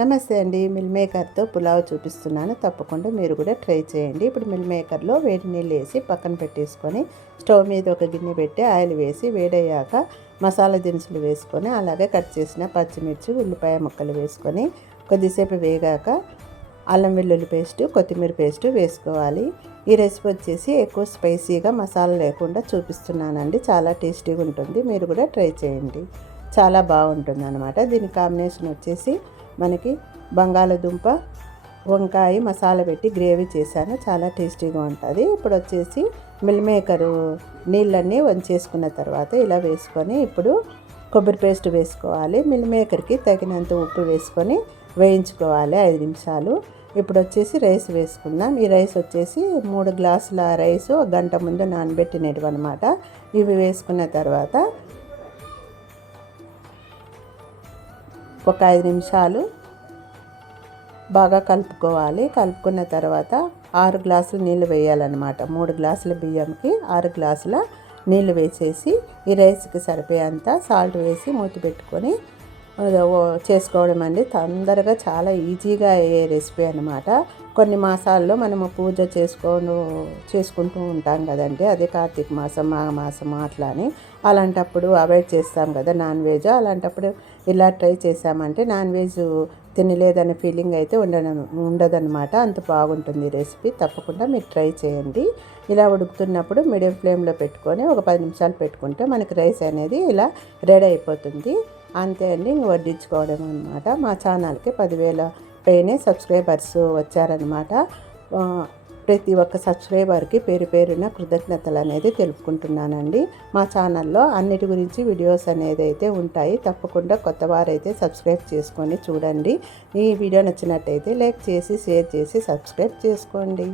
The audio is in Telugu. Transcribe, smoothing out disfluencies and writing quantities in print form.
నమస్తే అండి. మిల్ మేకర్తో పులావ్ చూపిస్తున్నాను, తప్పకుండా మీరు కూడా ట్రై చేయండి. ఇప్పుడు మిల్ మేకర్లో వేడి నీళ్ళు వేసి పక్కన పెట్టేసుకొని స్టవ్ మీద ఒక గిన్నె పెట్టి ఆయిల్ వేసి వేడయ్యాక మసాలా దినుసులు వేసుకొని అలాగే కట్ చేసిన పచ్చిమిర్చి ఉల్లిపాయ ముక్కలు వేసుకొని కొద్దిసేపు వేగాక అల్లం వెల్లుల్లి పేస్టు కొత్తిమీర పేస్టు వేసుకోవాలి. ఈ రెసిపీ వచ్చేసి ఎక్కువ స్పైసీగా మసాలా లేకుండా చూపిస్తున్నానండి. చాలా టేస్టీగా ఉంటుంది, మీరు కూడా ట్రై చేయండి. చాలా బాగుంటుంది అన్నమాట. దీని కాంబినేషన్ వచ్చేసి మనకి బంగాళదుంప వంకాయ మసాలా పెట్టి గ్రేవీ చేశాను, చాలా టేస్టీగా ఉంటుంది. ఇప్పుడు వచ్చేసి మిల్ మేకరు నీళ్ళన్నీ వంచేసుకున్న తర్వాత ఇలా వేసుకొని ఇప్పుడు కొబ్బరి పేస్ట్ వేసుకోవాలి. మిల్ మేకర్కి తగినంత ఉప్పు వేసుకొని వేయించుకోవాలి 5 నిమిషాలు. ఇప్పుడు వచ్చేసి రైస్ వేసుకుందాం. ఈ రైస్ వచ్చేసి 3 గ్లాసుల రైస్ గంట ముందు నానబెట్టినవి అనమాట. ఇవి వేసుకున్న తర్వాత ఒక 5 నిమిషాలు బాగా కలుపుకోవాలి. కలుపుకున్న తర్వాత 6 గ్లాసులు నీళ్ళు వేయాలన్నమాట. 3 గ్లాసుల బియ్యంకి 6 గ్లాసుల నీళ్ళు వేసేసి ఈ రైస్కి సరిపోయేంత సాల్ట్ వేసి మూత పెట్టుకొని చేసుకోవడం అండి. తొందరగా చాలా ఈజీగా అయ్యే రెసిపీ అనమాట. కొన్ని మాసాల్లో మనము పూజ చేసుకుంటూ ఉంటాం కదండి. అదే కార్తీక మాసం మాఘమాసం అట్లా అని, అలాంటప్పుడు అవాయిడ్ చేస్తాం కదా నాన్ వెజ్. అలాంటప్పుడు ఇలా ట్రై చేసామంటే నాన్ వెజ్ తినలేదనే ఫీలింగ్ అయితే ఉండదన్నమాట. అంత బాగుంటుంది రెసిపీ, తప్పకుండా మీరు ట్రై చేయండి. ఇలా ఉడుకుతున్నప్పుడు మీడియం ఫ్లేమ్లో పెట్టుకొని ఒక 10 నిమిషాలు పెట్టుకుంటే మనకి రైస్ అనేది ఇలా రెడీ అయిపోతుంది. అంతే అండి, వడ్డించుకోవడం అనమాట. మా ఛానల్కి 10,000 పైనే సబ్స్క్రైబర్స్ వచ్చారనమాట. ప్రతి ఒక్క సబ్స్క్రైబర్కి పేరు పేరున కృతజ్ఞతలు అనేది తెలుపుకుంటున్నానండి. మా ఛానల్లో అన్నిటి గురించి వీడియోస్ అనేది అయితే ఉంటాయి, తప్పకుండా కొత్త వారైతే సబ్స్క్రైబ్ చేసుకొని చూడండి. ఈ వీడియో నచ్చినట్టయితే లైక్ చేసి షేర్ చేసి సబ్స్క్రైబ్ చేసుకోండి.